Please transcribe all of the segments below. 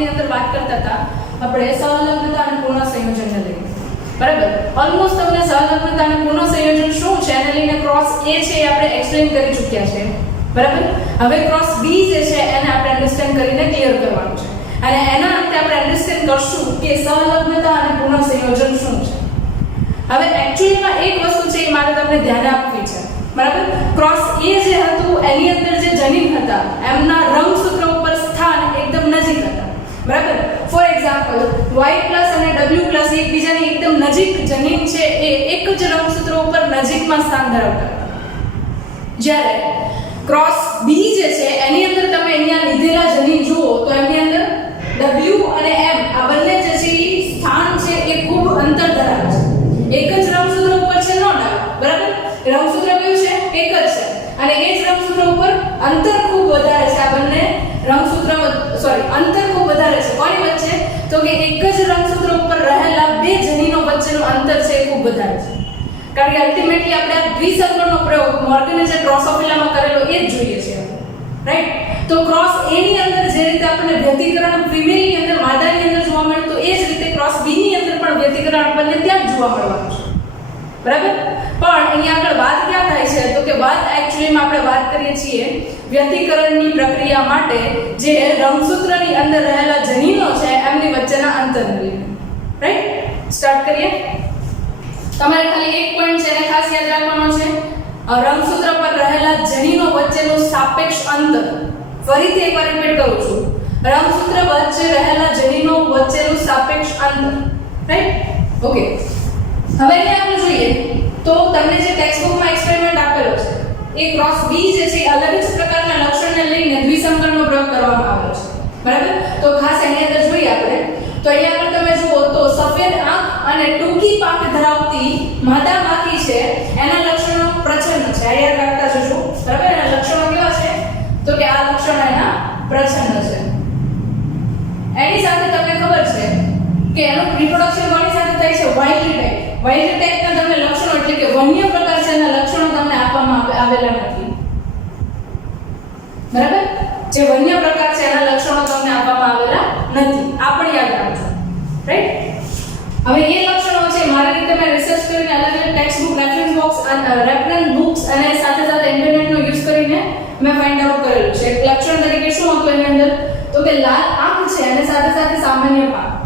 ટોપિકની અંદર વાત કરતા હતા આપણે સહલગ્નતા અને પૂર્ણ સંયોજનને લઈને, બરાબર. ઓલમોસ્ટ તમને સહલગ્નતા અને પૂર્ણ સંયોજન શું છે એને લઈને ક્રોસ એ છે એ આપણે એક્સપ્લેન કરી ચૂક્યા છે, બરાબર. હવે ક્રોસ બી જે છે એને આપણે અન્ડરસ્ટેન્ડ કરીને ક્લિયર કરવાનું છે અને એના અંતે આપણે અન્ડરસ્ટેન્ડ કરશું કે સહલગ્નતા અને પૂર્ણ સંયોજન શું છે. હવે એક્ચ્યુઅલીમાં એક વસ્તુ છે એ મારે તમને ધ્યાન આપવી છે, બરાબર. ક્રોસ એ જે હતું એની અંદર જે જનીન હતા એમના રંગસૂત્ર ઉપર સ્થાન એકદમ નજીક હતા, બરાબર. ફોર એક્ઝામ્પલ Y+ અને W+ એકબીજાની એકદમ નજીક જનીન છે એ એક જ રંગસૂત્ર ઉપર નજીકમાં સ્થાન ધરાવતા હતા. જ્યારે ક્રોસ બી જે છે એની અંદર તમે અહીંયા લીધેલા જનીન જુઓ તો એની અંદર W અને M આ બંને જે છે એ સ્થાન છે એ ખૂબ અંતર ધરાવે છે. એક જ રંગસૂત્ર ઉપર છે નો ડાઉટ, બરાબર. રંગસૂત્ર કયું છે? એક જ છે અને એ જ રંગસૂત્ર ઉપર અંતર ખૂબ વધારે છે. આ બંને રંગસૂત્ર અંતર ખૂબ વધારે છે કોની વચ્ચે? તો કે એક જ રંગસૂત્ર ઉપર રહેલા બે જનીનો વચ્ચેનું અંતર છે એ ખૂબ વધારે છે. કારણ કે અલ્ટિમેટલી આપણે આ દ્વિસંકરણનો પ્રયોગ મોર્ગને જે ડ્રોસોફિલામાં કરેલો એ જ જોઈએ છે, રાઈટ. તો ક્રોસ એ ની અંદર જે રીતે આપણને વ્યતિકરણ ફિમેલની અંદર માદાની અંદર જોવા મળે તો એ જ રીતે ક્રોસ બી ની અંદર પણ વ્યતિકરણ આપણને ત્યાં જ જોવા મળવાનું છે, બરાબર. પણ અહીંયા આગળ વાત ક્યાં થાય છે તો કે વાત એક્ચ્યુઅલીમાં આપણે વાત કરીએ છીએ વ્યતિકરણની પ્રક્રિયા માટે જે રંગસૂત્રની અંદર રહેલા જનીનો છે એમની વચ્ચેના અંતરને લઈને, રાઈટ. સ્ટાર્ટ કરીએ. તમારે ખાલી એક પોઈન્ટ છે એને ખાસ યાદ રાખવાનો છે, રંગસૂત્ર પર રહેલા જનીનો વચ્ચેનું સાપેક્ષ અંતર. ફરીથી એકવાર રિપીટ કરું છું, રંગસૂત્ર વચ્ચે રહેલા જનીનો વચ્ચેનું સાપેક્ષ અંતર, રાઈટ. ઓકે. હવે અહીંયા આપણે જોઈએ તો તમને જે ટેક્સ્ટ બુકમાં એક્સપેરિમેન્ટ આપેલો છે એ ક્રોસ બી જે છે અલગ જ પ્રકારના લક્ષણને લઈને દ્વિસંકરણનો પ્રયોગ કરવામાં આવ્યો છે, બરાબર. તો ખાસ એની અંદર જોઈએ આપણે તો અહીંયા પણ તમે જુઓ તો સફેદ આંખ અને ટૂંકી પાંખ ધરાવતી માદા માખી છે એના લક્ષણો પ્રચ્છન્ન છે. આ યાદ રાખતા જજો, બરાબર. એના લક્ષણો કેવા છે તો કે આ લક્ષણો એના પ્રચ્છન્ન છે. એની સાથે તમને ખબર છે કે એનું રિપ્રોડક્શન કોની સાથે થાય છે? Wild type. વાઇલ્ડ ટાઇપના તમને લક્ષણો એટલે કે વન્ય પ્રકાર છે એના લક્ષણો તમને આપવામાં આવેલા નથી, બરાબર. જે વન્ય પ્રકાર છે એના લક્ષણો તમને આપવામાં આવેલા નથી. આ પણ યાદ રાખજો, રાઈટ. હવે એ લક્ષણો છે મારી રીતે મેં રિસર્ચ કરીને અલગ અલગ ટેક્સ્ટ બુક રેફરન્સ બુક્સ અને સાથે સાથે ઇન્ટરનેટનો યુઝ કરીને મેં ફાઇન્ડ આઉટ કરેલું છે. એક લક્ષણ તરીકે શું હતું એની અંદર તો કે લાલ આંખ છે અને સાથે સાથે સામાન્ય પાંખ.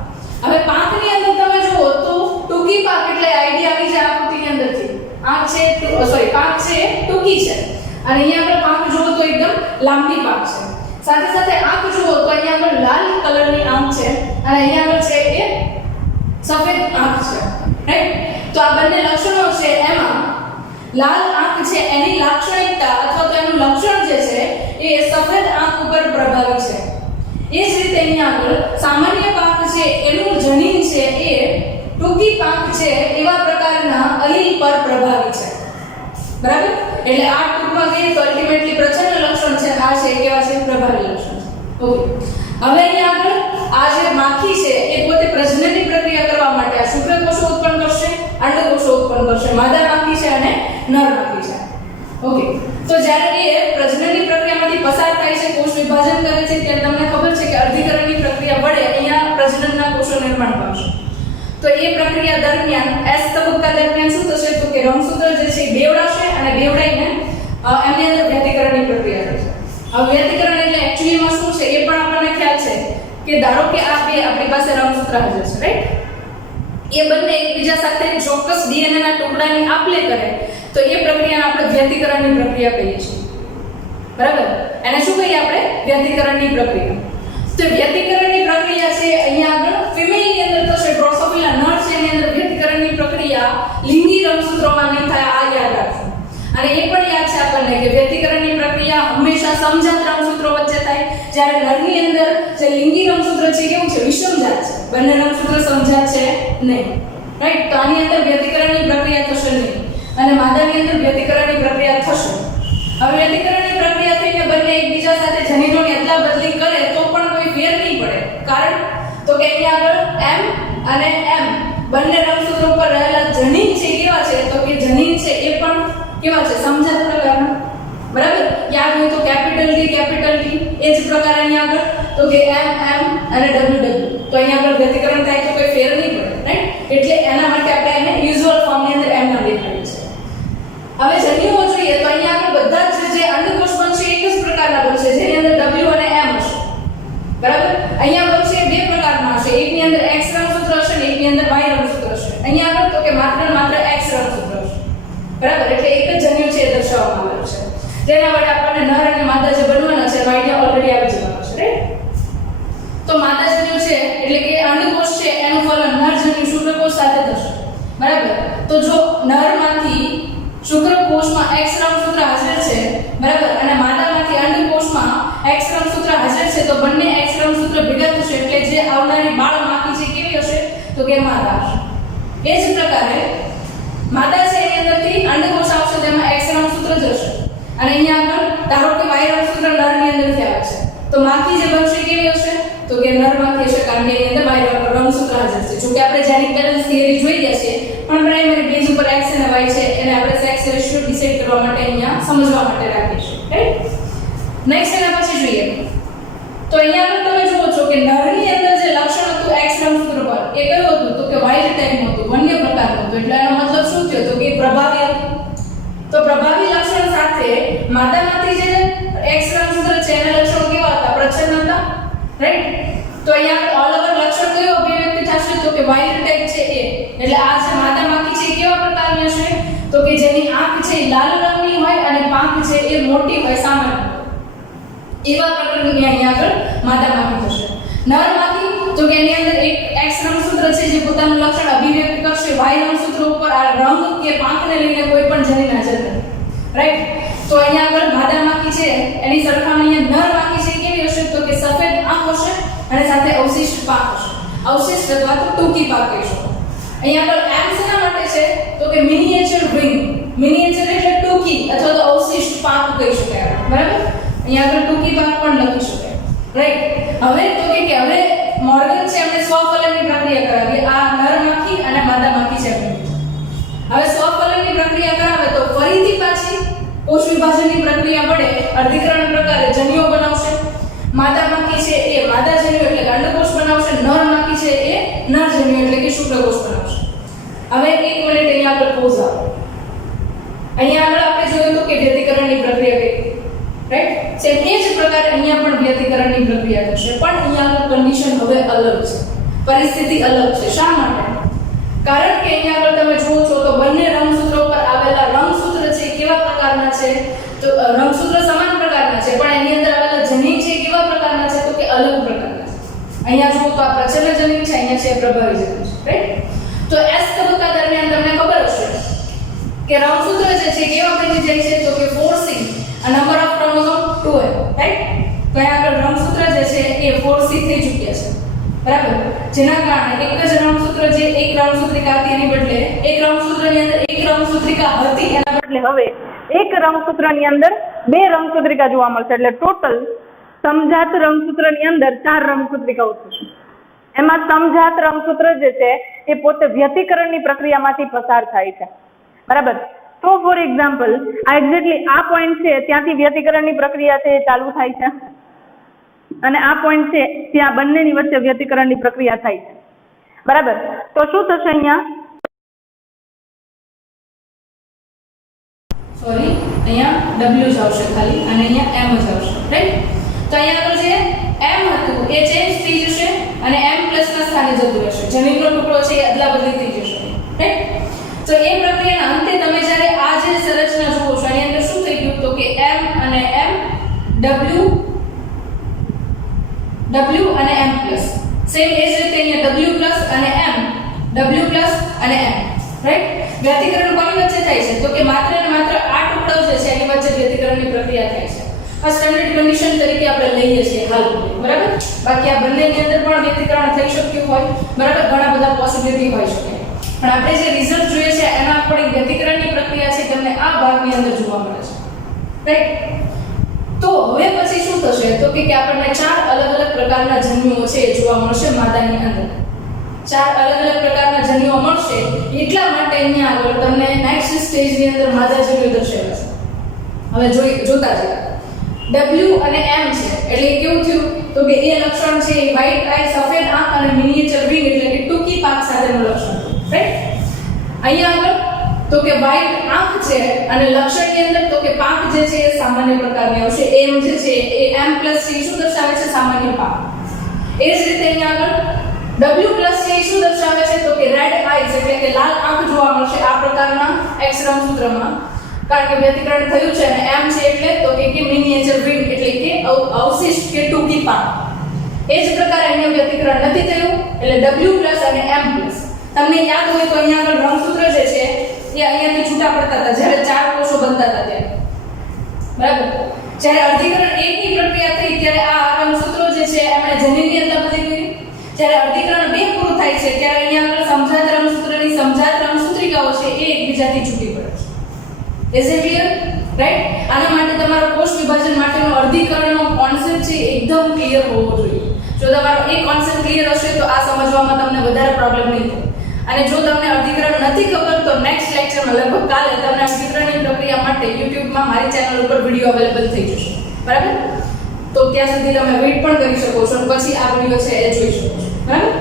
હવે પાંખની અંદર તમે જુઓ તો ટૂંકી પાંખ એટલે આઈડિયા આવી જાય આકૃતિની અંદરથી. પાંખ છે ટૂંકી છે અને અહીંયા આપણે પાંખ જુઓ તો એકદમ લાંબી પાંખ છે. સાથે સાથે આંખ જુઓ તો અહીંયા આગળ લાલ કલરની આંખ છે અને અહીંયા આગળ છે એ સફેદ આંખ છે, રાઈટ. તો આ બંને લક્ષણો છે એમાં લાલ આંખ છે એની લાક્ષણિકતા અથવા તો એનું લક્ષણ જે છે એ સફેદ આંખ ઉપર પ્રભાવી છે. એ જ રીતે અહીંયા આગળ સામાન્ય પાંખ છે એનું જનીન છે એ ટૂંકી પાંખ છે એવા પ્રકારના અલીલ પર પ્રભાવી છે, બરાબર. એટલે આ ટૂંકમાં કહીએ તો અલ્ટિમેટલી પ્રચ્છન્ન લક્ષણ છે, આ છે કેવા છે? પ્રભાવી લક્ષણ છે. ઓકે. હવે અહીંયા આગળ આ જે માખી છે એ પોતે પ્રજનનની પ્રક્રિયા કરવા માટે આ શુક્રકોષો ઉત્પન્ન કરશે, અંડકોષો ઉત્પન્ન કરશે. માદા માખી છે અને નર માખી છે. ઓકે. તો જ્યારે એ પ્રજનનની પ્રક્રિયામાંથી પસાર થાય છે, કોષ વિભાજન કરે છે, ત્યારે તમને ખબર છે કે અર્ધીકરણની પ્રક્રિયા વડે અહીંયા પ્રજનનના કોષો નિર્માણ પામશે. તો એ પ્રક્રિયા દરમિયાન એસ તબક્કા દરમિયાન શું થશે તો કે રંગસૂત્ર જે છે બેવડાશે અને બેવડાઈને એની અંદર વ્યતિકરણની પ્રક્રિયા થશે. હવે વ્યતિકરણ એટલે એક્ચ્યુઅલીમાં શું છે એ પણ આપણને ખ્યાલ છે કે ધારો કે આ બે આપણી પાસે રંગસૂત્ર હાજર છે, રાઈટ. એ બંને એકબીજા સાથે ચોક્કસ ડીએનએ ના ટુકડાની આપ-લે કરે તો એ પ્રક્રિયાને આપણે વ્યતિકરણની પ્રક્રિયા કહીએ છીએ, બરાબર. એને શું કહીએ આપણે? વ્યતિકરણની પ્રક્રિયા. તો વ્યતિકરણની પ્રક્રિયા છે અહીંયા આગળ ફિમેલની અંદર થશે, ડ્રોસોફિલા નર છે એની અંદર વ્યતિકરણની પ્રક્રિયા લિંગી રંગસૂત્રોમાં નહીં થાય, આ યાદ રાખજો. અને એ પણ યાદ છે આપણને કે વ્યતિકરણની પ્રક્રિયા હંમેશા સમજાત રંગસૂત્રો વચ્ચે થાય, જ્યારે નરની અંદર જે લિંગી રંગસૂત્ર છે કેવું છે? વિષમજાત છે. બંને રંગસૂત્ર સમજાત છે નહીં, રાઈટ. તો આની અંદર વ્યતિકરણની પ્રક્રિયા થશે નહીં અને માદાની અંદર વ્યતિકરણની પ્રક્રિયા થશે. હવે વ્યતિકરણની પ્રક્રિયા થઈને બંને એકબીજા સાથે જનીનોની અદલા બદલી કરે તો પણ કોઈ ફેર નહીં પડે. કારણ તો કે અહીંયા આગળ M અને M બંને રંગસૂત્રો પર રહેલા જનીન છે કેવા છે તો કે જનીન છે એ પણ કેવા છે? સમજાત પ્રકારના, બરાબર. યાદ હોય તો કેપિટલ D એ જ પ્રકાર અહીંયા આગળ તો કે m અને w તો અહીંયા આગળ વ્યતિકરણ થાય તો કોઈ ફેર નહીં પડે, રાઈટ? એટલે એના માટે આપણે એને યુઝ્યુઅલ ફોર્મની અંદર m નામ દેખાડીએ છીએ. હવે જન્યુઓ જોઈએ તો અહીંયા આગળ બધા જ જે અંડકોષ બનશે એક જ પ્રકારના બનશે જેની અંદર w અને m હશે, બરાબર? અહીંયા બનશે બે પ્રકારના હશે, એકની અંદર x રંગસૂત્ર હશે અને એકની અંદર y રંગસૂત્ર હશે. અહીંયા આગળ તો કે માત્ર ને માત્ર x રંગસૂત્ર હશે, બરાબર? એટલે એક જ જન્યુ છે એ દર્શાવવામાં આવેલું છે, જેના વડે આપણને નર અને માદા જે બનવાના છે આઈડિયા ઓલરેડી આવી જવાનો છે, રાઈટ? તો માદા જન્યુ છે એટલે કે અંડકોષ છે એનું ફલન નર જન્યુ શુક્રકોષ સાથે થશે, બરાબર? તો જો નરમાંથી શુક્રકોષમાં x રંગસૂત્ર હાજર છે, બરાબર, અને માદામાંથી અંડકોષમાં x રંગસૂત્ર હાજર છે તો બંને x રંગસૂત્ર ભેગા થશે એટલે જે આવનારી બાળ માખી છે કેવી હશે તો કે માદા હશે. એ જ પ્રકારે માદા છે એની અંદરથી અંડકોષ આવશે તેમાં x રંગસૂત્ર જ હશે અને અહીંયા આગળ ધારો કે y રંગસૂત્ર નરની અંદરથી આવે છે તો માખી જે બનશે કેવી હશે તો કે નર માખી હશે કારણ કે એની અંદર y રંગસૂત્ર હાજર છે. જો કે આપણે જેનિક બેલેન્સ થિયરી જોઈ ગયા છે પણ પ્રાઇમરી બેઝ ઉપર x અને y છે એને આપણે સેક્સ રેશિયો ડિસાઈડ કરવા માટે અહીંયા સમજવા માટે રાખીશું, રાઈટ? નેક્સ્ટ એના પછી જોઈએ તો અહીંયા આગળ તમે જુઓ છો કે નરની અંદર જે લક્ષણ હતું x રંગસૂત્ર પર એ કયું હતું તો કે વાઇલ્ડ ટાઈપનું હતું, વન્ય પ્રકારનું હતું. એટલે એનો મતલબ શું થયો તો કે પ્રભાવી હતું. તો પ્રભાવી લક્ષણ સાથે માદામાંથી જે x રંગસૂત્ર છે એના લક્ષણો કેવા હતા? પ્રચ્છન્ન હતા, રાઈટ? તો અહીંયા ઓલ ઓવર લક્ષણ કયો અભિવ્યક્તિ થશે તો કે વાઇલ્ડ ટાઈપ છે એ. એટલે આ જે માદા માખી છે કેવા પ્રકારની હશે તો કે જેની આંખ છે લાલ રંગની હોય અને પાંખ છે એ મોટી હોય, સામાન્ય એવા પ્રકારની અહીંયા આગળ માદા માખી થશે. નર માખી તો કે એની અંદર એક x રંગસૂત્ર છે જે પોતાનું લક્ષણ અભિવ્યક્ત કરશે, y રંગસૂત્ર ઉપર આ રંગ કે પાંખને લઈને કોઈ પણ જનીન હાજર નથી, રાઈટ? તો અહીંયા આગળ માદા માખી છે એની સરખામણીએ નર માખી છે કેવી હશે તો કે સફેદ આંખ હશે અને સાથે અવશિષ્ટ પાંખ હશે. અવશિષ્ટ અથવા તો ટૂંકી પાંખ કહીશું. અહીંયા આગળ m શેના માટે છે તો કે મિનિએચર વિંગ. મિનિએચર એટલે ટૂંકી અથવા તો અવશિષ્ટ પાંખ કહી શકાય, બરાબર? અહીંયા આગળ ટૂંકી પાંખ પણ લખી શકાય, રાઈટ? હવે તો કે હવે મોર્ગન છે એમણે સ્વફલનની પ્રક્રિયા કરાવી. આ નર માખી અને માદા માખી છે એમણે. હવે સ્વફલનની પ્રક્રિયા કરાવે તો ફરીથી પાછી કોષ વિભાજનની પ્રક્રિયા વડે અર્ધીકરણ પ્રકારે જન્યુઓ બનાવશે. માદા માખી છે એ માદા જન્યુ એટલે કે અંડકોષ બનાવશે, નર માખી છે એ નર જન્યુ એટલે કે શુક્રકોષ બનાવશે. હવે 1 મિનિટ અહીંયા આગળ પોઝ આપો. અહીંયા આગળ આપણે જોયું તો કે વ્યતિકરણની પ્રક્રિયા કઈ, રાઈટ? સેમ એ જ પ્રકારે અહીંયા પણ વ્યતિકરણની પ્રક્રિયા થશે પણ અહીંયા આગળ કન્ડિશન હવે અલગ છે, પરિસ્થિતિ અલગ છે. શા માટે? કારણ કે અહીંયા આગળ તમે જુઓ છો તો બંને રંગસૂત્રો પર આવેલા રંગસૂત્ર છે કેવા પ્રકારના છે તો રંગસૂત્ર સમાન પ્રકારના છે પણ એની અંદર આવેલા જનીન છે કેવા પ્રકારના છે તો કે અલગ પ્રકારના છે. અહીંયા જુઓ તો આ પ્રચ્છન્ન જનીન છે, અહીંયા છે પ્રભાવી જનીન છે, રાઈટ? તો S તબક્કા દરમિયાન તમને ખબર હશે કે રંગસૂત્ર જે છે કેવા બની જાય છે તો કે 4C a number of chromosome 2A, right? તો અહીંયા આગળ રંગસૂત્ર જે છે એ 4C થઈ ચૂક્યા છે, બરાબર? જેના કારણે એક જ રંગસૂત્ર જે એક રંગસૂત્રિકા હતી એની બદલે એક રંગસૂત્રની અંદર એક રંગસૂત્રિકા હતી એના બદલે હવે એક રંગસૂત્રની અંદર બે રંગસૂત્રિકા જોવા મળશે. એટલે ટોટલ સમજાત રંગસૂત્રની અંદર 4 રંગસૂત્રિકાઓ થશે. એમાં સમજાત રંગસૂત્ર જે છે એ પોતે વ્યતિકરણની પ્રક્રિયામાંથી પસાર થાય છે, બરાબર? તો ફોર એક્ઝામ્પલ આ એક્ઝેક્ટલી આ પોઈન્ટ છે ત્યાંથી વ્યતિકરણની પ્રક્રિયા છે એ ચાલુ થાય છે અને આ પોઈન્ટ છે ત્યાં બંનેની વચ્ચે વ્યતિકરણની પ્રક્રિયા થાય છે, બરાબર? તો શું થશે? અહીંયા સોરી અહીંયા w જ આવશે ખાલી અને અહીંયા m જ આવશે, રાઈટ? તો અહીંયા આગળ જે m હતું એ ચેન્જ થઈ જશે અને m પ્લસ ના સ્થાને જતું રહેશે. જમીનનો ટુકડો છે એ અદલા બદલી થઈ જશે, રાઈટ? તો એ પ્રક્રિયાના અંતે તમે જ્યારે આ જે સંરચના જુઓ છો એની અંદર શું થઈ ગયું તો કે m અને m w અને m પ્લસ સેમ એ જ રીતે અહીંયા w પ્લસ અને m w પ્લસ અને m, રાઈટ? વ્યતિકરણ કોની વચ્ચે થાય છે તો કે માત્ર ને માત્ર આ ટુકડો જે છે એની વચ્ચે વ્યતિકરણની પ્રક્રિયા થાય છે. આ સ્ટાન્ડર્ડ કન્ડિશન તરીકે આપણે લઈએ છીએ હાલ, બરાબર? બાકી આ બંનેની અંદર પણ વ્યતિકરણ થઈ શક્યું હોય, બરાબર? ઘણા બધા પોસિબિલિટી હોઈ શકે પણ આપણે જે રિઝલ્ટ જોઈએ છે એના આપણી વ્યતિકરણની પ્રક્રિયા છે તમને આ ભાગની અંદર જોવા મળે છે, રાઈટ? તો હવે પછી શું થશે તો કે આપણને 4 અલગ અલગ પ્રકારના જન્યુઓ છે એ જોવા મળશે માદાની અંદર. 4 અલગ અલગ પ્રકારના જન્યુઓ મળશે એટલા માટે અહીંયા આગળ તમને નેક્સ્ટ સ્ટેજની અંદર માદા જન્યુ દર્શાવ્યા છે. હવે જોતા જઈએ w અને m છે એટલે કેવું થયું તો કે એ લક્ષણ છે એ વ્હાઇટ આઈ, સફેદ આંખ અને મિનિએચર વિંગ એટલે કે ટૂંકી પાંખ સાથેનું લક્ષણ, રાઈટ? અહીંયા આગળ તો કે વ્હાઇટ આંખ છે અને લક્ષણની અંદર તો કે પાંખ જે છે એ સામાન્ય પ્રકારની આવશે. એમ જે છે એ M+ છે શું દર્શાવે છે? સામાન્ય પાંખ. એ જ રીતે અહીંયા આગળ W+ છે એ શું દર્શાવે છે? તો કે રેડ આઈઝ એટલે કે લાલ આંખ જોવા મળશે આ પ્રકારના X રંગસૂત્રમાં, કારણ કે વ્યતિકરણ થયું છે. અને M છે એટલે તો કે મિનિએચર વિંગ એટલે કે અવશિષ્ટ કે ટૂંકી પાંખ. એ જ પ્રકારે અહીંયા વ્યતિકરણ નથી થયું એટલે W+ અને M+. તમને યાદ હોય તો અહીંયા આગળ રંગસૂત્ર જે છે એ અહીંયાથી છૂટા પડતા હતા જ્યારે 4 કોષો બનતા હતા ત્યારે, બરાબર? જ્યારે અર્ધીકરણ 1 ની પ્રક્રિયા થઈ ત્યારે આ રંગસૂત્રો જે છે એમણે જનીનની અંદર બદલી કરી. જ્યારે અર્ધીકરણ 2 પૂરું થાય છે ત્યારે અહીંયા આગળ સમજાત રંગસૂત્રની સમજાત રંગસૂત્રિકાઓ છે એ એકબીજાથી છૂટી પડે છે. Is it clear? રાઈટ? આના માટે તમારો કોષ વિભાજન માટેનો અર્ધીકરણનો કોન્સેપ્ટ છે એકદમ ક્લિયર હોવો જોઈએ. જો તમારો એ કોન્સેપ્ટ ક્લિયર હશે તો આ સમજવામાં તમને વધારે પ્રોબ્લેમ નહીં થાય. અને જો તમને અર્ધીકરણ નથી ખબર તો નેક્સ્ટ લેક્ચરમાં લગભગ કાલે તમને અર્ધીકરણની પ્રક્રિયા માટે YouTube માં મારી ચેનલ ઉપર વિડિયો અવેલેબલ થઈ જશે, બરાબર? તો ત્યાં સુધી તમે વેઇટ પણ કરી શકો છો અને પછી આ વિડિયો છે એ જોઈ શકો છો, બરાબર?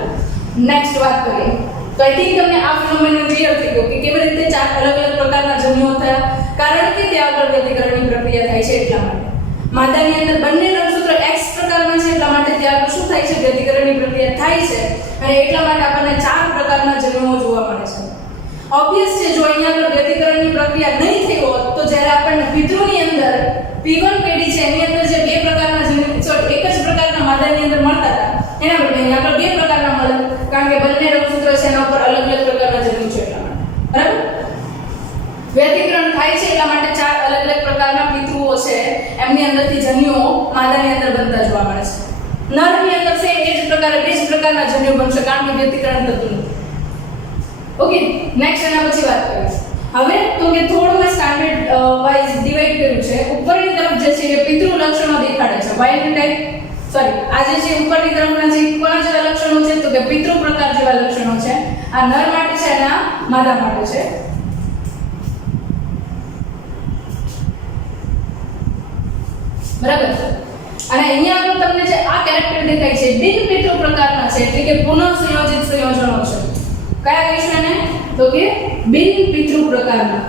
નેક્સ્ટ વાત કરીએ તો આઈ થિંક તમને આ ફિનોમેનન ક્લિયર થઈ ગયો કે કેવી રીતે 4 અલગ અલગ પ્રકારના જન્યુઓ થયા, કારણ કે ત્યાં આગળ વ્યતિકરણની પ્રક્રિયા થાય છે એટલા માટે. માદાની અંદર બંને રંગસૂત્ર X પ્રકારના છે એટલા માટે ત્યાં આગળ શું થાય છે? વ્યતિકરણની પ્રક્રિયા થાય છે અને એટલા માટે આપણને 4 પ્રકારના જન્યુઓ જોવા મળે છે. ઓબ્વિયસ છે જો અહીંયા આગળ વ્યતિકરણની પ્રક્રિયા નહીં થઈ હોત તો જ્યારે આપણને પિતૃની અંદર P1 પેઢી છે એની અંદર જે 2 પ્રકારના જન્યુ એક જ પ્રકારના માદાની અંદર મળતા હતા એના બદલે અહીંયા આગળ 2 પ્રકારના મળે, કારણ કે બંને રંગસૂત્ર છે એના ઉપર અલગ અલગ પ્રકારના જન્યુ છે એટલા માટે, બરાબર? વ્યતિકરણ થાય છે એટલા માટે 4 અલગ અલગ પ્રકારના પિતૃઓ છે એમની અંદરથી જન્યુઓ માદાની અંદર બનતા જોવા મળે છે. નરની અંદર છે એ જ પ્રકારે 2 જ પ્રકારના જન્યુ બનશે કારણ કે વ્યતિકરણ થતું નથી. ઓકે, નેક્સ્ટ એના પછી વાત કરીએ. હવે તો કે થોડું મેં સ્ટાન્ડર્ડ વાઇઝ ડિવાઇડ કર્યું છે. ઉપરની તરફ જે છે એ પિતૃ લક્ષણો દેખાડે છે. વાઇલ્ડ ટાઇપ આ જે છે ઉપરની તરફના જે કોના જેવા લક્ષણો છે? તો કે પિતૃ પ્રકાર જેવા લક્ષણો છે. આ નર માટે છે અને આ માદા માટે છે. બરાબર? અને અહીંયા આગળ તમને જે આ કેરેક્ટર દેખાય છે બિન પિતૃ પ્રકારના છે એટલે કે પુનઃ સંયોજિત સંયોજનો છે. કયા કહીશું એને? તો કે બિન પિતૃ પ્રકારના.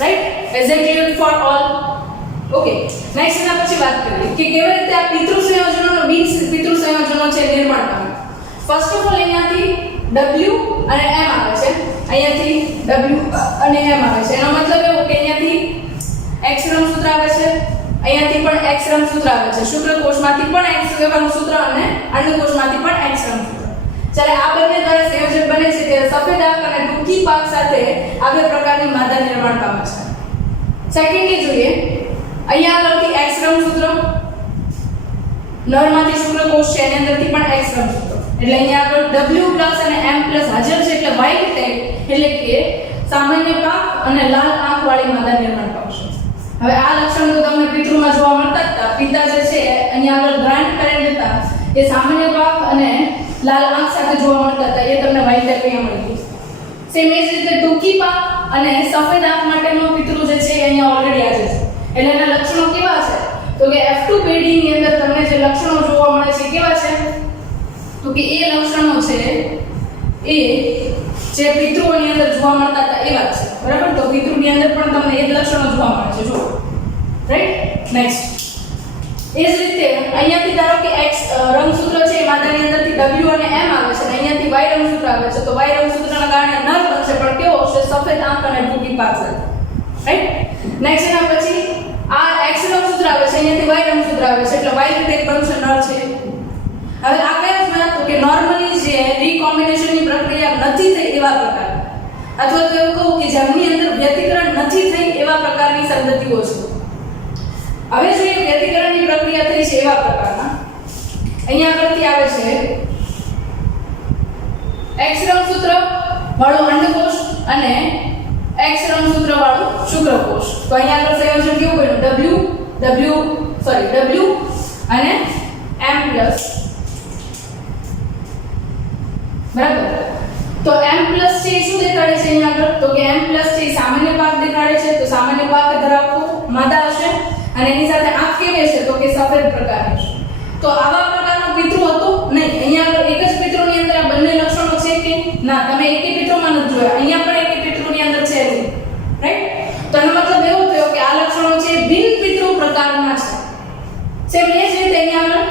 Right? Is it clear for all? Okay, next એના પછી વાત કરીએ કે કેવી રીતે આ પિતૃ સંયોજનોનો બિન પિતૃ સંયોજનો છે નિર્માણ કરે. ફર્સ્ટ ઓફ ઓલ અહીંયાથી W અને M આવે છે. અહીંયાથી W અને M આવે છે. એનો મતલબ એવો કે અહીંયાથી X રંગસૂત્ર આવે છે, અહીંયાથી પણ X રંગસૂત્ર આવે છે. શુક્રકોષમાંથી પણ X રંગસૂત્ર અને અંડકોષમાંથી પણ X રંગસૂત્ર. જ્યારે આ બંને દ્વારા સંયોજન બને છે ત્યારે સફેદ આંખ અને ટૂંકી પાંખ સાથે આ 2 પ્રકારની માદા નિર્માણ પામે છે. સેકન્ડલી જોઈએ અહીંયા આગળથી X રંગસૂત્ર, નરમાંથી શુક્રકોષ છે એની અંદરથી પણ X રંગસૂત્ર. એટલે અહીંયા આગળ W+ અને M+ હાજર છે એટલે વાઇલ્ડ ટાઇપ એટલે કે સામાન્ય પાંખ અને લાલ આંખ વાળી માદા નિર્માણ પામશે. હવે આ લક્ષણ તો તમને પિતૃમાં જોવા મળતા હતા. પિતા જે છે અહીંયા આગળ ગ્રાન્ડ પેરેન્ટ હતા એ સામાન્ય પાંખ અને લાલ આંખ સાથે જોવા મળતા હતા. એ તમને વાઇલ્ડ ટાઇપ અહીંયા મળી ગયું. સેમ એ જ રીતે ટૂંકી પાંખ અને સફેદ આંખ માટેનો પિતૃ જે છે અહીંયા ઓલરેડી હાજર છે. એટલે એના લક્ષણો કેવા છે? તો કે F2 પેઢીની અંદર તમને જે લક્ષણો જોવા મળે છે કેવા છે? તો કે એ લક્ષણો છે એ જે પિતૃઓની અંદર જોવા મળતા હતા એવા છે, બરાબર? તો પિતૃની અંદર પણ તમને એ જ લક્ષણો જોવા મળે છે, જો. રાઈટ? નેક્સ્ટ એ જ રીતે અહીંયાથી ધારો કે X રંગસૂત્ર છે એ માદાની અંદરથી W અને M આવે છે અને અહીંયાથી Y રંગસૂત્ર આવે છે. તો Y રંગસૂત્રના કારણે નર બનશે પણ કેવો હશે? સફેદ આંખ અને ટૂંકી પાંખ સાથે. રાઈટ? નેક્સ્ટ એના પછી આ X રંગસૂત્ર આવે છે, અહીંયાથી Y રંગસૂત્ર આવે છે એટલે Y રીતે બનશે નર છે. હવે આ કયા છે? તો કે નોર્મલી જે રીકોમ્બિનેશનની પ્રક્રિયા નથી થઈ એવા પ્રકાર, અથવા તો એવું કહું કે જેમની અંદર વ્યતિકરણ નથી થઈ એવા પ્રકારની સંતતિઓ છે. હવે જોઈએ વ્યતિકરણની પ્રક્રિયા થઈ છે એવા પ્રકારના. અહીંયા આગળથી આવે છે X રંગસૂત્ર વાળું અંડકોષ અને X રંગસૂત્ર વાળું શુક્રકોષ. તો અહીંયા આગળ સંયોજન કેવું બન્યું? W અને M+. બરાબર? તો M+ છે એ શું દેખાડે છે અહીંયા આગળ? તો કે M+ છે એ સામાન્ય પાંખ દેખાડે છે. તો સામાન્ય પાંખ ધરાવતું માદા હશે અને એની સાથે આંખ કેવી છે તો કે સફેદ પ્રકારની છે. તો આવા પ્રકારનો પિતૃ હતો નહીં. અહીંયા આગળ એક જ પિતૃની અંદર આ બંને લક્ષણો છે કે ના? તમે એકે પિતૃમાં નથી જોયા. અહીંયા પણ એકે પિતૃની અંદર છે નહીં, રાઈટ? તો એનો મતલબ એવો થયો કે આ લક્ષણો છે બિન પિતૃ પ્રકારના છે. સેમ એ જ રીતે અહીંયા આગળ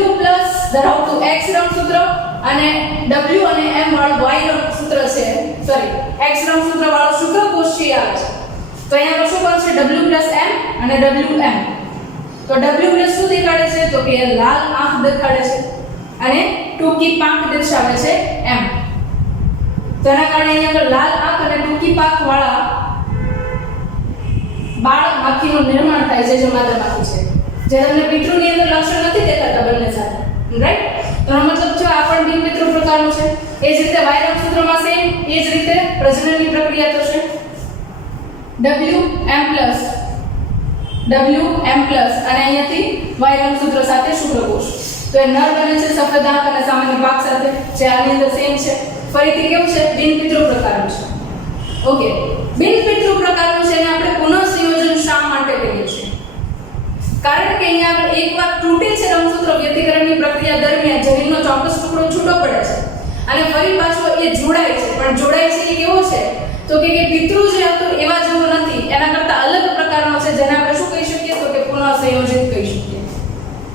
W પ્લસ ધરાવતું X રંગસૂત્ર અને W અને M વાળું Y રંગસૂત્ર છે, સોરી X રંગસૂત્ર વાળો શુક્રકોષ છે આવે છે. તો અહીંયા શું બનશે? W પ્લસ M અને WM. તો W પ્લસ શું દેખાડે છે તો કે લાલ આંખ દેખાડે છે અને ટૂંકી પાંખ દર્શાવે છે M. તો એના કારણે અહીંયા આગળ લાલ આંખ અને ટૂંકી પાંખ વાળા બાળ માખીનું નિર્માણ થાય છે જે માદા માખી છે, જે તમને પિતૃની અંદર લક્ષણ નથી દેખાતા બંને સાથે, રાઈટ? તો એનો મતલબ જો આ પણ બિન પિતૃ પ્રકારનું છે. એ જ રીતે Y રંગસૂત્રમાં સેમ એ જ રીતે પ્રજનનની પ્રક્રિયા થશે. WM પ્લસ અને અહીંયાથી Y રંગસૂત્ર સાથે શુક્રકોષ. તો એ નર બને છે સફેદ આંખ અને સામાન્ય પાંખ સાથે, જે આની અંદર સેમ છે. ફરીથી કેવું છે? બિન પિતૃ પ્રકારનું છે. ઓકે, બિન પિતૃ પ્રકારનું છે અને આપણે પુનઃસંયોજન શા માટે કહીએ છીએ? કારણ કે અહીંયા આગળ એકવાર તૂટે છે રંગસૂત્ર વ્યતિકરણની પ્રક્રિયા દરમિયાન જનીનનો ચોક્કસ ટુકડો છૂટો પડે છે અને ફરી પાછો એ જોડાય છે. પણ જોડાય છે એ કેવો છે તો કે પિતૃ જે હતું એવા જેવો નથી, એના કરતા અલગ પ્રકારનો છે, જેને આપણે શું કહી શકીએ તો કે પુનઃસંયોજિત કહી શકીએ.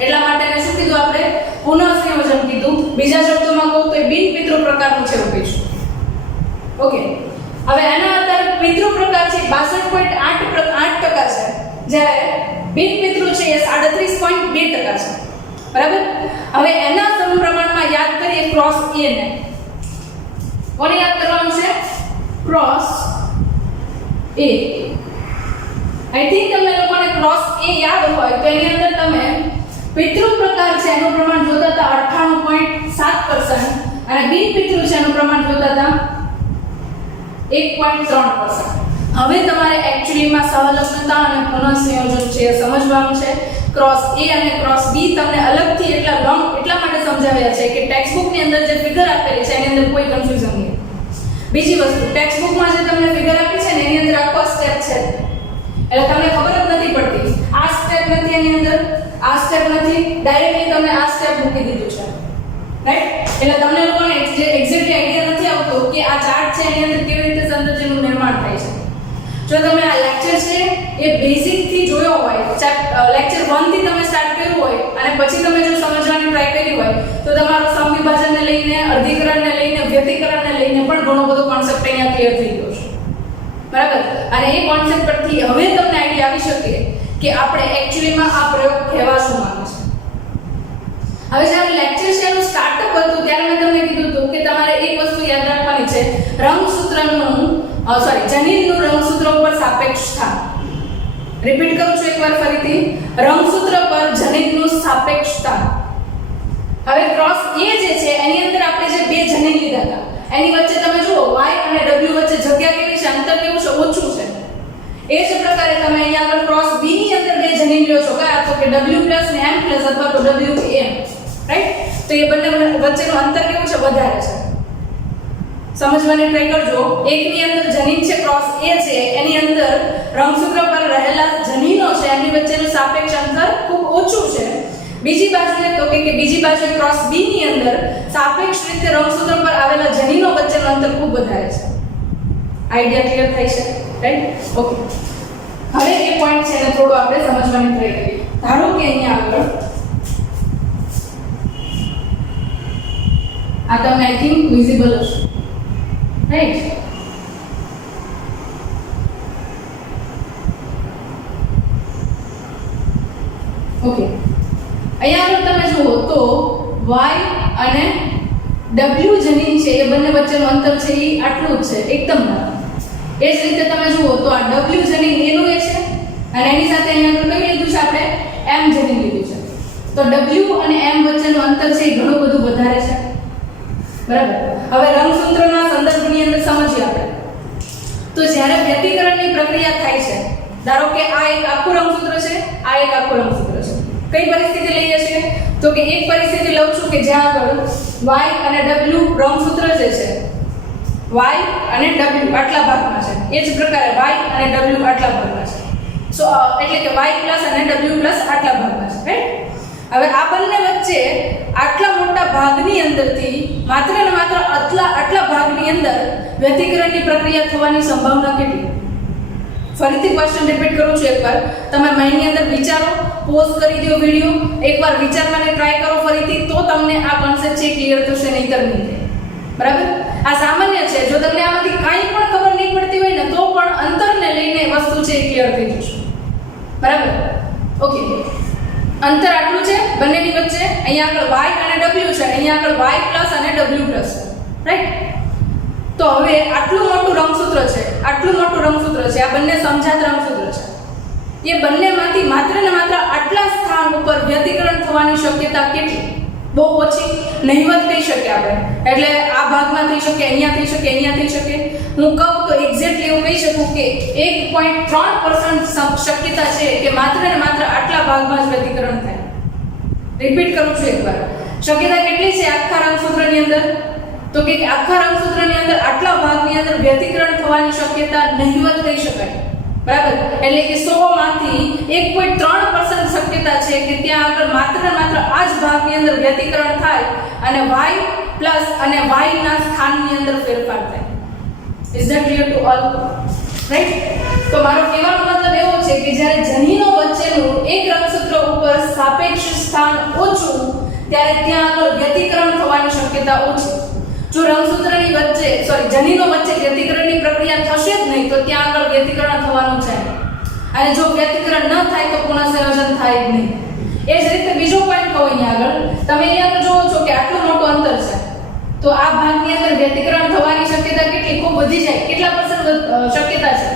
એટલા માટે એને શું કીધું આપણે? પુનઃસંયોજન કીધું. બીજા શબ્દોમાં કહું તો એ બિન પિતૃ પ્રકારનું છે એવું કહીશું. ઓકે, હવે એના આધારે પિતૃ પ્રકાર છે 62.8% છે, જ્યારે બિન પિતૃ છે એ 37.2% છે, બરાબર? હવે એના સમપ્રમાણમાં યાદ કરીએ ક્રોસ A ને. કોને યાદ કરવાનું છે? Cross A. આઈ થિંક તમને લોકોને ક્રોસ A યાદ હોય તો એની અંદર તમે પિતૃ પ્રકાર છે એનું પ્રમાણ જોતા હતા 98.7% અને બિન પિતૃ છે એનું પ્રમાણ જોતા હતા 1.3%. હવે તમારે એક્ચ્યુઅલીમાં સહલગ્નતા અને પુનઃસંયોજન છે એ સમજવાનું છે. ક્રોસ A અને ક્રોસ B તમને અલગથી એટલા માટે સમજાવ્યા છે કે ટેક્સ્ટ બુકની અંદર જે ફિગર આપેલી છે એની અંદર કોઈ કન્ફ્યુઝન નહીં. બીજી વસ્તુ, ટેક્સ્ટ બુકમાં જે તમને ફિગર આપી છે ને એની અંદર આખો સ્ટેપ છે, એટલે તમને ખબર જ નથી પડતી. આ સ્ટેપ નથી એની અંદર, આ સ્ટેપ નથી, ડાયરેક્ટલી તમને આ સ્ટેપ મૂકી દીધું છે, રાઈટ? એટલે તમને લોકોને જે એક્ઝેક્ટલી આઈડિયા નથી આવતો કે આ ચાર્ટ છે એની અંદર કેવી રીતે સંરચનાનું નિર્માણ થાય છે. જો તમે આ લેક્ચર છે એ બેઝિક થી જોયો હોય, લેક્ચર 1 થી તમે સ્ટાર્ટ કર્યું હોય અને પછી તમે જો સમજવાની ટ્રાય કરી હોય તો તમારો સમવિભાજનને લઈને, અર્ધીકરણને લઈને, વ્યતિકરણને લઈને પણ ઘણો બધો કોન્સેપ્ટ અહીંયા ક્લિયર થઈ ગયો છે, બરાબર? અને એ કોન્સેપ્ટ પરથી હવે તમને આઈડિયા આવી શકે કે આપણે એક્ચ્યુઅલીમાં આ પ્રયોગ કહેવા શું માંગે છે. હવે જ્યારે લેક્ચર છે એનું સ્ટાર્ટઅપ હતું ત્યારે મેં તમને કીધું હતું કે તમારે એક વસ્તુ યાદ રાખવાની છે, રંગસૂત્રનું જનીનનું રંગસૂત્ર ઉપર સાપેક્ષ સ્થાન. રિપીટ કરું છું એકવાર ફરીથી, રંગસૂત્ર પર જનીનનું સાપેક્ષ સ્થાન. હવે ક્રોસ A જે છે એની અંદર આપણે જે બે જનીન લીધા હતા એની વચ્ચે તમે જુઓ Y અને W વચ્ચે જગ્યા કેવી છે, અંતર કેવું છે? ઓછું છે. એ જ પ્રકારે તમે અહીંયા આગળ ક્રોસ B ની અંદર બે જનીન લ્યો છો, કયા? તો કે W+ ને M+ અથવા તો W કે M, રાઈટ? તો એ બંને વચ્ચેનું અંતર કેવું છે? વધારે છે. સમજવાની ટ્રાય કરજો. એકની અંદર જનીન છે ક્રોસ A છે, એની અંદર રંગસૂત્ર પર રહેલા જનીનો છે એમની વચ્ચેનું સાપેક્ષ અંતર ખૂબ ઓછું છે. બીજી બાજુએ તો કે બીજી બાજુએ ક્રોસ B ની અંદર સાપેક્ષ રીતે રંગસૂત્ર પર આવેલા જનીનો વચ્ચેનું અંતર ખૂબ વધારે છે. આઈડિયા ક્લિયર થાય છે, રાઈટ? ઓકે, હવે એ પોઈન્ટ છે એને થોડું આપણે સમજવાની ટ્રાય કરીએ. ધારો કે અહીંયા આગળ આ તમને આઈ થિંક વિઝિબલ હશે, રાઈટ? ઓકે, અહીંયા આગળ તમે જુઓ તો Y અને W જનીન છે એ બંને વચ્ચેનું અંતર છે એ આટલું જ છે, એકદમ નાનું. એ જ રીતે તમે જુઓ તો આ W જનીન એનું એ છે અને એની સાથે અહીંયા આગળ કઈ લીધું છે આપણે? M જનીન લીધું છે. તો W અને M વચ્ચેનું અંતર છે એ ઘણું બધું વધારે છે, બરાબર? હવે રંગસૂત્રના સંદર્ભની અંદર સમજીએ આપણે. તો જ્યારે વ્યતિકરણની પ્રક્રિયા થાય છે, ધારો કે આ એક આખું રંગસૂત્ર છે, આ એક આખું રંગસૂત્ર છે. કઈ પરિસ્થિતિ લઈએ છીએ તો કે એક પરિસ્થિતિ લઉં છું કે જ્યાં આગળ Y અને W રંગસૂત્ર જે છે Y અને W આટલા ભાગમાં છે, એ જ પ્રકારે Y અને W આટલા ભાગમાં છે. સો એટલે કે y પ્લસ અને w પ્લસ આટલા ભાગમાં છે, રાઈટ? હવે આ બંને વચ્ચે આટલા મોટા ભાગની અંદરથી માત્ર ને માત્ર આટલા ભાગની અંદર વ્યતિકરણની પ્રક્રિયા થવાની સંભાવના કેટલી? ફરીથી ક્વેશ્ચન રિપીટ કરું છું એકવાર, તમે માઇન્ડની અંદર વિચારો, પોઝ કરી દો વિડિયો, એકવાર વિચારવાની ટ્રાય કરો ફરીથી, તો તમને આ કોન્સેપ્ટ છે ક્લિયર થશે, નહીતર નહીં થાય. બરાબર? આ સામાન્ય છે. જો તમને આમાંથી કાંઈ પણ ખબર નહીં પડતી હોય ને, તો પણ અંતરને લઈને વસ્તુ છે ક્લિયર થઈ જશે. બરાબર? ઓકે, અંતર આટલું છે બંનેની વચ્ચે. અહીંયા આગળ y અને w છે, અહીંયા આગળ y પ્લસ અને w પ્લસ છે, રાઈટ? તો હવે આટલું મોટું રંગસૂત્ર છે, આટલું મોટું રંગસૂત્ર છે, આ બંને સમજાત રંગસૂત્ર છે. એ બંનેમાંથી માત્ર ને માત્ર આટલા સ્થાન ઉપર વ્યતિકરણ થવાની શક્યતા કેટલી? બહુ ઓછી, નહિવત કહી શકીએ આપણે. એટલે આ ભાગમાં થઈ શકે, અહીંયા થઈ શકે, અહીંયા થઈ શકે. હું કહું તો એક્ઝેક્ટલી એવું કહી શકું કે 1.3% શક્યતા છે કે માત્ર ને માત્ર આટલા ભાગમાં જ વ્યતિકરણ થાય. રિપીટ કરું છું એકવાર, શક્યતા કેટલી છે આખા રંગસૂત્રની અંદર? તો કે આખા રંગસૂત્રની અંદર આટલા ભાગની અંદર વ્યતિકરણ થવાની શક્યતા નહિવત કહી શકાય. બરાબર? એટલે કે 100 માંથી 1.3% શક્યતા છે કે ત્યાં આગળ માત્ર ને માત્ર આ જ ભાગની અંદર વ્યતિકરણ થાય અને y પ્લસ અને y ના સ્થાનની અંદર ફેરફાર થાય. Is that clear to all? Right? તો મારો કહેવાનો મતલબ એવો છે કે જ્યારે જનીનો વચ્ચેનું એક રંગસૂત્ર ઉપર સાપેક્ષ સ્થાન ઓછું, ત્યારે ત્યાં આગળ વ્યતિકરણ થવાની શક્યતા ઓછી. જો રંગસૂત્રની વચ્ચે જનીનો વચ્ચે વ્યતિકરણની પ્રક્રિયા થશે જ નહીં, તો ત્યાં આગળ વ્યતિકરણ થવાનું છે. અને જો વ્યતિકરણ ન થાય તો પુનઃસંયોજન થાય જ નહીં. એ જ રીતે બીજો પોઈન્ટ કહો, અહીંયા આગળ તમે અહીંયા આગળ જોવો છો કે આટલું મોટું અંતર છે, તો આ ભાગની અંદર વ્યતિકરણ થવાની શક્યતા કેટલી? ખૂબ વધી જાય. કેટલા પર્સન્ટ શક્યતા છે?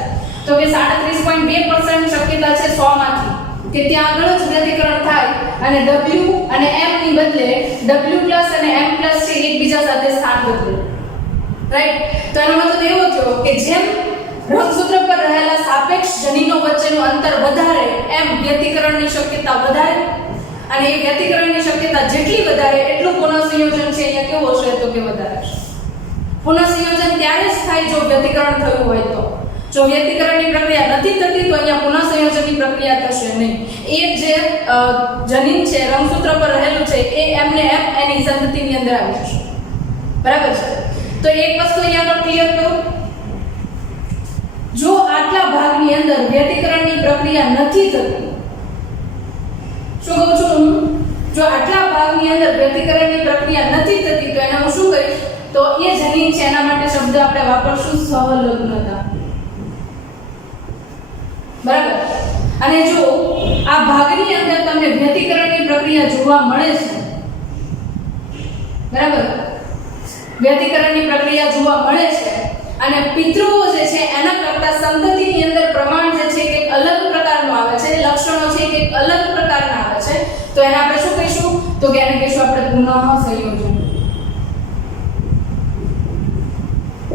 તો કે 37.2% શક્યતા છે 100 માંથી કે ત્યાં આગળ જ વ્યતિકરણ થાય અને w અને m ની બદલે w પ્લસ અને m પ્લસ છે એકબીજા સાથે સ્થાન બદલે. રાઈટ? તો એનો મતલબ એવો થયો કે જેમ રંગસૂત્ર પર રહેલા સાપેક્ષ જનીનો વચ્ચેનું અંતર વધારે, એમ વ્યતિકરણની શક્યતા વધારે, અને એ વ્યતિકરણની શક્યતા જેટલી વધારે એટલું પુનઃસંયોજન છે અહીંયા કેવું હશે? તો કે વધારે હશે. પુનઃસંયોજન ત્યારે જ થાય જો વ્યતિકરણ થયું હોય તો. જો વ્યતિકરણની પ્રક્રિયા નથી થતી તો અહીંયા પુનઃસંયોજનની પ્રક્રિયા થશે નહીં. એ જે જનીન છે રંગસૂત્ર પર રહેલું છે એ m ને m એની સંતતિની અંદર આવી જશે. બરાબર છે? તો એક વસ્તુ અહીંયા આગળ ક્લિયર કરું, જો આટલા ભાગની અંદર વ્યતિકરણની પ્રક્રિયા નથી થતી, શું કહું છું હું? જો આટલા ભાગની અંદર વ્યતિકરણની પ્રક્રિયા નથી થતી તો એને હું શું કરીશ? તો એ જનીન છે એના માટે શબ્દ આપણે વાપરશું સહલગ્નતા. બરાબર? અને જો આ ભાગની અંદર તમને વ્યતિકરણની પ્રક્રિયા જોવા મળે છે, બરાબર, વ્યતિકરણની પ્રક્રિયા જોવા મળે છે અને પિતૃઓ જે છે એના કરતા સંતતિની અંદર પ્રમાણ જે છે કે અલગ પ્રકારનું આવે છે, લક્ષણો છે કે અલગ પ્રકારના આવે છે, તો એને આપણે શું કહીશું? તો કે એને કહીશું આપણે પુનઃ સંયોજન.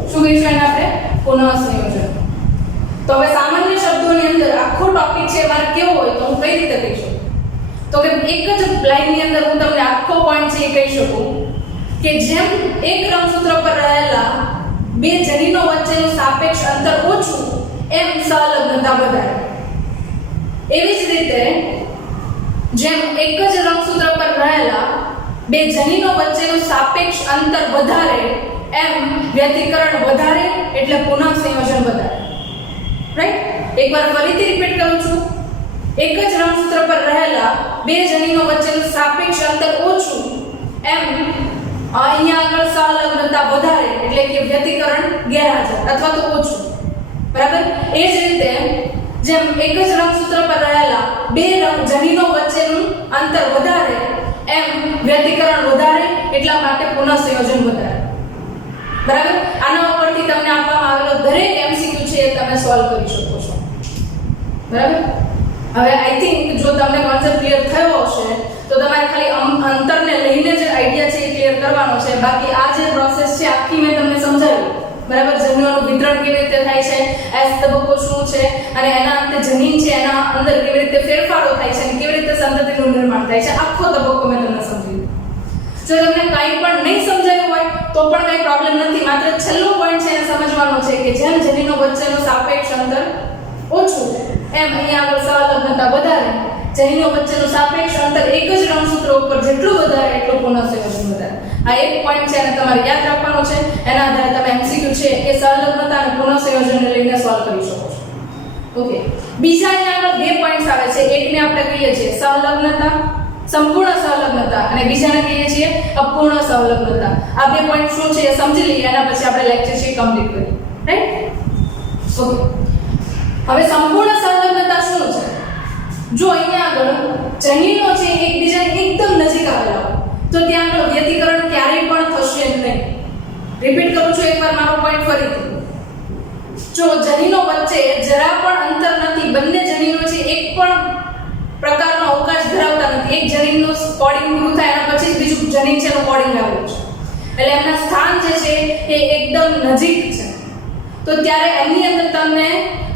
શું કહીશું એને આપણે? પુનઃ સંયોજન. તો હવે સામાન્ય શબ્દોની અંદર આખો ટોપિક છે મારે કેવો હોય તો હું કઈ રીતે કહી શકું? તો કે એક જ લાઈનની અંદર હું તમને આખો પોઈન્ટ છે એ કહી શકું કે જેમ એક રંગસૂત્ર પર રહેલા બે જનીનો વચ્ચેનું સાપેક્ષ અંતર ઓછું, એમ સહલગ્નતા વધારે. એવી જ રીતે જેમ એક જ રંગસૂત્ર પર રહેલા બે જનીનો વચ્ચેનું સાપેક્ષ અંતર વધારે, એમ વ્યતિકરણ વધારે એટલે પુનઃસંયોજન વધારે. રાઈટ? એકવાર ફરીથી રિપીટ કરું છું, એક જ રંગસૂત્ર પર રહેલા બે જનીનો વચ્ચેનું સાપેક્ષ અંતર ઓછું, એમ અહીંયા આગળ સહલગ્નતા વધારે એટલે કે વ્યતિકરણ ગેરહાજર અથવા તો ઓછું. બરાબર? એ જ રીતે જેમ એક જ રંગસૂત્ર પર રહેલા બે જનીનો વચ્ચેનું અંતર વધારે, એમ વ્યતિકરણ વધારે એટલા માટે પુનઃસંયોજન વધારે. બરાબર? આના ઉપરથી તમને આપવામાં આવેલો દરેક એમસીક્યુ છે એ તમે સોલ્વ કરી શકો છો. બરાબર? હવે આઈ થિંક જો તમને કોન્સેપ્ટ ક્લિયર થયો હશે તો તમારે ખાલી અંતરને લઈને જે આઈડિયા છે એ ક્લિયર કરવાનો છે. બાકી આ જે પ્રોસેસ છે આખી મેં તમને સમજાવી. બરાબર? જનીનોનું વિતરણ કેવી રીતે થાય છે, એસ તબક્કો શું છે અને એના અંતે જનીન છે એના અંદર કેવી રીતે ફેરફારો થાય છે અને કેવી રીતે સંતતિનું નિર્માણ થાય છે, આખો તબક્કો મેં તમને સમજાવ્યો. જો તમને કંઈ પણ નહીં સમજાયું હોય તો પણ કંઈ પ્રોબ્લેમ નથી. માત્ર છેલ્લો પોઈન્ટ છે એને સમજવાનો છે કે જેમ જનીનો વચ્ચેનું સાપેક્ષ અંતર ઓછું એમ અહીંયા આગળ સહલગ્નતા વધારે, જનીનો વચ્ચેનું સાપેક્ષ અંતર એક જ રંગસૂત્ર ઉપર જેટલું વધારે એટલું પુનઃસંયોજન વધારે. આ એક પોઈન્ટ છે અને તમારે યાદ રાખવાનો છે. એના આધારે તમે MCQ છે એ સહલગ્નતા અને પુનઃસંયોજનને લઈને સોલ્વ કરી શકો છો. ઓકે, બીજા અહીંયા આગળ બે પોઈન્ટ્સ આવે છે. એકને આપણે કહીએ છીએ સહલગ્નતા, સંપૂર્ણ સહલગ્નતા, અને બીજાને કહીએ છીએ અપૂર્ણ સહલગ્નતા. આ બે પોઈન્ટ શું છે એ સમજી લઈએ, એના પછી આપણે લેક્ચર છે કમ્પ્લીટ કરીએ. રાઈટ? ઓકે, હવે સંપૂર્ણ સહલગ્નતા શું છે? જો અહીંયા આગળ જનીનો છે એકબીજાની એકદમ નજીક આવેલા હોય તો ત્યાં આગળ વ્યતિકરણ ક્યારેય પણ થશે નહીં. રિપીટ કરું છું એકવાર મારો પોઈન્ટ ફરીથી. જો જનીનો વચ્ચે જરા પણ અંતર નથી, બંને જનીનો છે એક પણ પ્રકારનો અવકાશ ધરાવતા નથી, એક જનીનનું કોડિંગ પૂરું થાય એના પછી જ બીજું જનીન છે એનું કોડિંગ આવેલું છે, એટલે એમના સ્થાન જે છે એ એકદમ નજીક છે, તો ત્યારે એમની અંદર તમને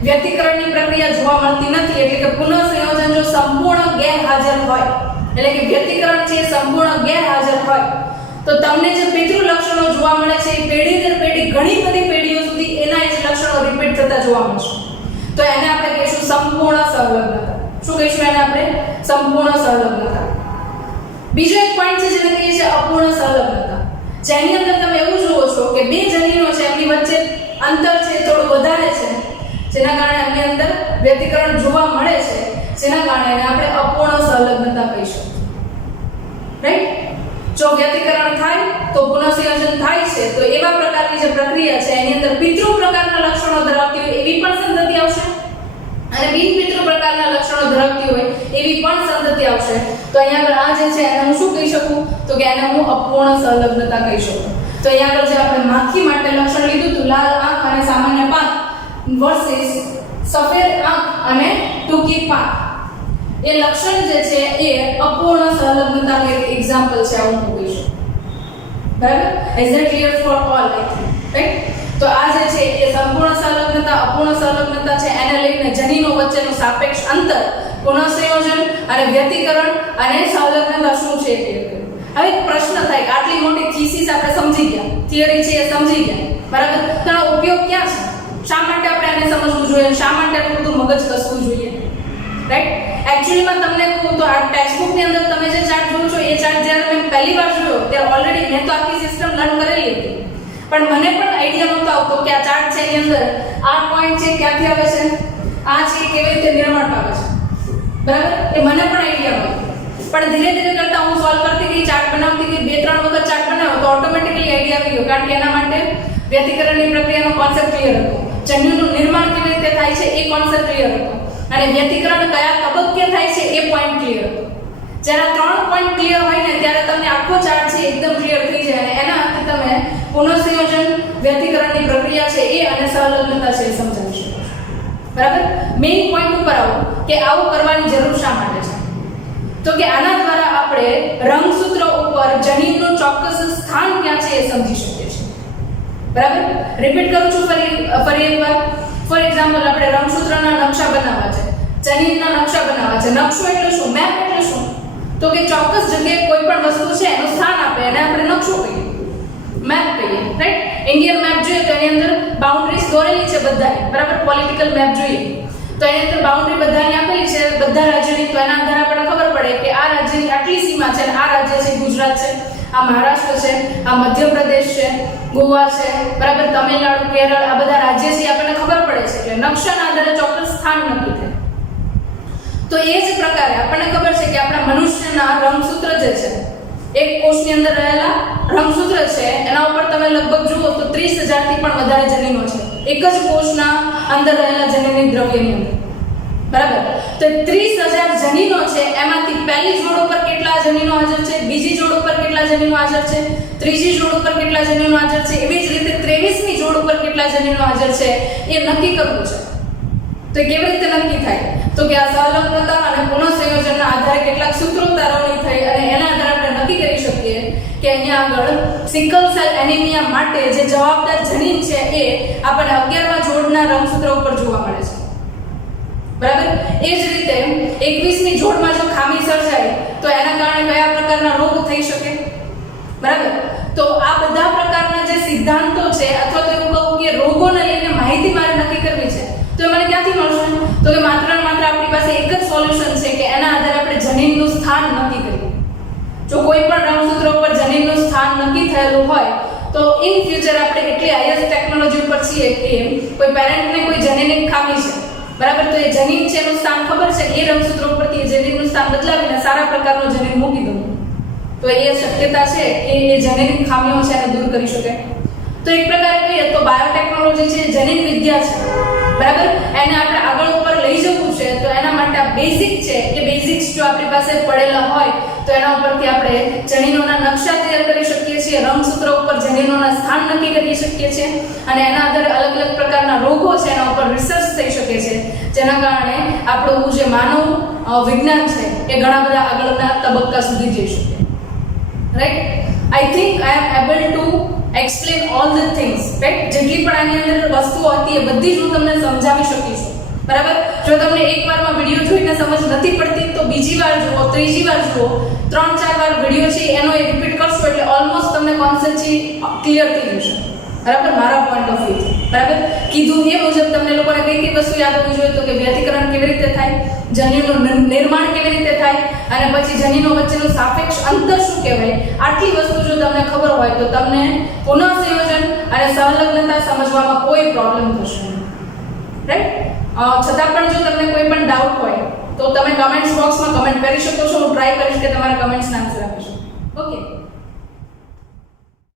વ્યતિકરણની પ્રક્રિયા જોવા મળતી નથી. એટલે કે પુનઃસંયોજન જો સંપૂર્ણ ગેરહાજર હોય, એટલે કે વ્યતિકરણ છે સંપૂર્ણ ગેરહાજર હોય, તો તમને જે પિતૃ લક્ષણો જોવા મળે છે એ પેઢી દર પેઢી ઘણી બધી પેઢીઓ સુધી એના જ લક્ષણો રિપીટ થતા જોવા મળશે. તો એને આપણે કહીશું સંપૂર્ણ સહલગ્નતા. શું કહીશું એને આપણે? સંપૂર્ણ સહલગ્નતા. બીજો એક પોઈન્ટ છે જેને કહીએ છીએ અપૂર્ણ સહલગ્નતા, જેની અંદર તમે એવું જુઓ છો કે બે જનીનો છે એમની વચ્ચે અંતર છે થોડું વધારે છે, જેના કારણે એમની અંદર વ્યતિકરણ જોવા મળે છે, જેના કારણે એને આપણે અપૂર્ણ સહલગ્નતા કહીશું. રાઈટ? જો વ્યતિકરણ થાય તો પુનઃસંયોજન થાય છે, તો એવા પ્રકારની જે પ્રક્રિયા છે એની અંદર પિતૃ પ્રકારના લક્ષણો ધરાવતી હોય એવી પણ સંતતિ આવશે, અને બિન પિતૃ પ્રકારના લક્ષણો ધરાવતી હોય એવી પણ સંતતિ આવશે. તો અહીંયા આગળ આ જે છે એને હું શું કહી શકું? તો કે એને હું અપૂર્ણ સહલગ્નતા કહી શકું. તો અહીંયા આગળ જે આપણે માખી માટે લક્ષણ લીધું હતું, લાલ આંખ અને સામાન્ય પાંખ વર્સિસ સફેદ આંખ અને ટૂંકી પાંખ, એ લક્ષણ જે છે એ અપૂર્ણ સહલગ્નતાનું એક એક્ઝામ્પલ છે, આવું હું કહી શકું. બરાબર? Is that clear for all? Right? તો આ જે છે એ સંપૂર્ણ સહલગ્નતા, અપૂર્ણ સહલગ્નતા છે, એને લઈને જનીનો વચ્ચેનું સાપેક્ષ અંતર, પુનઃસંયોજન અને વ્યતિકરણ અને સહલગ્નતા શું છે એ ક્લિયર કર્યું. હવે એક પ્રશ્ન થાય કે આટલી મોટી થીસીસ આપણે સમજી ગયા, થિયરી છે એ સમજી ગયા, બરાબર, તો એનો ઉપયોગ ક્યાં છે? શા માટે આપણે આને સમજવું જોઈએ? શા માટે આટલું બધું મગજ કસવું જોઈએ? રાઈટ? એકચ્યુઅલીમાં તમને કહું તો આ ટેક્સ્ટબુક ની અંદર તમે જે ચાર્ટ જોવો છો એ ચાર્ટ જ્યારે મેં પહેલી વાર જોયો ત્યારે ઓલરેડી મેં તો આખી સિસ્ટમ લર્ન કરેલી હતી, પણ મને પણ આઈડિયા નહોતો આવતો કે આ ચાર્ટ છે એની અંદર આ પોઈન્ટ છે ક્યાંથી આવે છે, આ છે કેવી રીતે નિર્માણ પામે છે, બરાબર, એ મને પણ આઈડિયા નહોતો. પણ ધીરે ધીરે કરતા હું સોલ્વ કરતી ગઈ, ચાર્ટ બનાવતી ગઈ, 2-3 વખત ચાર્ટ બનાવ્યો તો ઓટોમેટિકલી આઈડિયા આવી ગયો, કારણ કે એના માટે વ્યતિકરણની પ્રક્રિયાનો કોન્સેપ્ટ ક્લિયર હતો, જન્યુનું નિર્માણ કેવી રીતે થાય છે એ કોન્સેપ્ટ ક્લિયર હતો, અને વ્યતિકરણ કયા તબક્કે થાય છે એ પોઈન્ટ ક્લિયર હતો. જ્યારે 3 પોઈન્ટ ક્લિયર હોય ને ત્યારે તમને આખો ચાર્ટ છે એકદમ ક્લિયર થઈ જાય, અને એના અંતે તમે પુનઃસંયોજન, વ્યતિકરણની પ્રક્રિયા છે એ અને સહલગ્નતા છે એ સમજાવી શકો. બરાબર? મેઇન પોઈન્ટ ઉપર આવો કે આવું કરવાની જરૂર શા માટે છે? તો કે આના દ્વારા આપણે રંગસૂત્ર ઉપર જનીનનું ચોક્કસ સ્થાન ક્યાં છે એ સમજી શકીએ છીએ. બરાબર? રિપીટ કરું છું ફરી એકવાર. ફોર એક્ઝામ્પલ, આપણે રંગસૂત્રના નકશા બનાવવા છે, જનીનના નકશા બનાવવા છે. નકશો એટલે શું? મેપ એટલે શું? તો કે ચોક્કસ જગ્યાએ કોઈ પણ વસ્તુ છે એનું સ્થાન આપે એને આપણે નકશો કહીએ, મેપ કહીએ. રાઈટ? ઇન્ડિયન મેપ જોઈએ તો એની અંદર બાઉન્ડ્રીઝ દોરેલી છે બધાની, બરાબર. પોલિટિકલ મેપ જોઈએ તો એની અંદર બાઉન્ડ્રી બધાની આપેલી છે બધા રાજ્યની, તો એના આધારે આપણને ખબર પડે કે આ રાજ્યની આટલી સીમા છે, અને આ રાજ્ય છે ગુજરાત છે, આ મહારાષ્ટ્ર છે, આ મધ્યપ્રદેશ છે, ગોવા છે, બરાબર, તમિલનાડુ, કેરળ, આ બધા રાજ્ય છે આપણને ખબર પડે છે. એટલે નકશાના આધારે ચોક્કસ સ્થાન નક્કી થાય. તો એ જ પ્રકારે આપણને ખબર છે કે આપણા મનુષ્યના રંગસૂત્ર જે છે, એક કોષની અંદર રહેલા રંગસૂત્ર છે એના ઉપર તમે લગભગ જુઓ તો 30,000 થી પણ વધારે જનીનો છે એક જ કોષના અંદર રહેલા જનીની દ્રવ્યની અંદર, બરાબર. તો 30,000 જનીનો છે, એમાંથી પહેલી જોડ ઉપર કેટલા જનીનો હાજર છે, બીજી જોડ ઉપર કેટલા જનીનો હાજર છે, ત્રીજી જોડ ઉપર કેટલા જનીનો હાજર છે, એવી જ રીતે 23મી જોડ ઉપર કેટલા જનીનો હાજર છે એ નક્કી કરવું છે. તો કેવી રીતે નક્કી થાય? તો કે આ સહલગ્નતા અને પુનઃસંયોજનના આધારે કેટલાક સૂત્રો તારવણી થઈ અને એના આધારે આપણે નક્કી કરી શકીએ કે અહીંયા આગળ સિકલ સેલ એનિમિયા માટે જે જવાબદાર જનીન છે એ આપણને 11મા જોડના રંગસૂત્ર ઉપર જોવા મળે છે, બરાબર. એ જ રીતે 21મી જોડમાં જો ખામી સર્જાય તો એના કારણે કયા પ્રકારના રોગ થઈ શકે, બરાબર. તો આ બધા પ્રકારના જે સિદ્ધાંતો છે, અથવા તો એવું કહું કે રોગોને લઈને માહિતી મારે નક્કી કરવી છે, તો એમાં મને ક્યાંથી મળશે? તો કે માત્ર ને માત્ર આપણી પાસે એક જ સોલ્યુશન છે કે એના આધારે આપણે જનીનનું સ્થાન નક્કી કરીએ. જો કોઈ પણ રંગસૂત્ર ઉપર જનીનનું સ્થાન નક્કી થયેલું હોય તો ઇન ફ્યુચર આપણે એટલી હાઈએસ્ટ ટેકનોલોજી ઉપર છીએ કે કોઈ પેરેન્ટને કોઈ જનીનિક ખામી છે, બરાબર, તો એ જનીન છે એનું સ્થાન ખબર છે, એ રંગસૂત્ર ઉપરથી એ જનીનનું સ્થાન બદલાવીને સારા પ્રકારનો જનીન મૂકી દઉં તો એ શક્યતા છે કે એ જનીનિક ખામીઓ છે એને દૂર કરી શકે. તો એક પ્રકારે કહીએ તો બાયોટેકનોલોજી છે જનીન વિદ્યા છે, બરાબર, એને આપણે આગળ ઉપર લઈ જવું છે તો એના માટે આ બેઝિક છે એ બેઝિક્સ જો આપણી પાસે પડેલા હોય તો એના ઉપરથી આપણે જનીનોના નકશા તૈયાર કરી શકીએ છીએ, રંગસૂત્ર ઉપર જનીનોના સ્થાન નક્કી કરી શકીએ છીએ અને એના આધારે અલગ અલગ પ્રકારના રોગો છે એના ઉપર રિસર્ચ થઈ શકે છે, જેના કારણે આપણું જે માનવ વિજ્ઞાન છે એ ઘણા બધા આગળના તબક્કા સુધી જઈ શકે. Right, I think I am able to explain all the things, right? જેટલી પણ આની અંદર વસ્તુઓ હતી એ બધી જ હું તમને સમજાવી શકીશ, બરાબર. જો તમને એકવારમાં વિડિયો જોઈને સમજ નથી પડતી તો બીજી વાર જુઓ, ત્રીજી વાર જુઓ, 3-4 વાર વિડિયો છે એનો એ રિપીટ કરશો એટલે ઓલમોસ્ટ તમને કોન્સેપ્ટ છે ક્લિયર થઈ જશે, બરાબર, મારા પોઈન્ટ ઓફ વ્યૂ, બરાબર. કીધું એ મુજબ તમને લોકોને કઈ વસ્તુ યાદ હોવી જોઈએ તો કે વ્યતિકરણ કેવી રીતે થાય, જનીનનું નિર્માણ કેવી રીતે થાય અને પછી જનીનો વચ્ચેનું સાપેક્ષ અંતર શું કહેવાય, આટલી વસ્તુ જો તમને ખબર હોય તો તમને પુનઃસંયોજન અને સંલગ્નતા સમજવામાં કોઈ પ્રોબ્લેમ થશે નહીં, રાઈટ. છતાં પણ જો તમને કોઈ પણ ડાઉટ હોય તો તમે કમેન્ટ્સ બોક્સમાં કમેન્ટ કરી શકો છો, હું ટ્રાય કરીશ કે તમારા કમેન્ટ્સના આન્સર આપી શકું. ઓકે.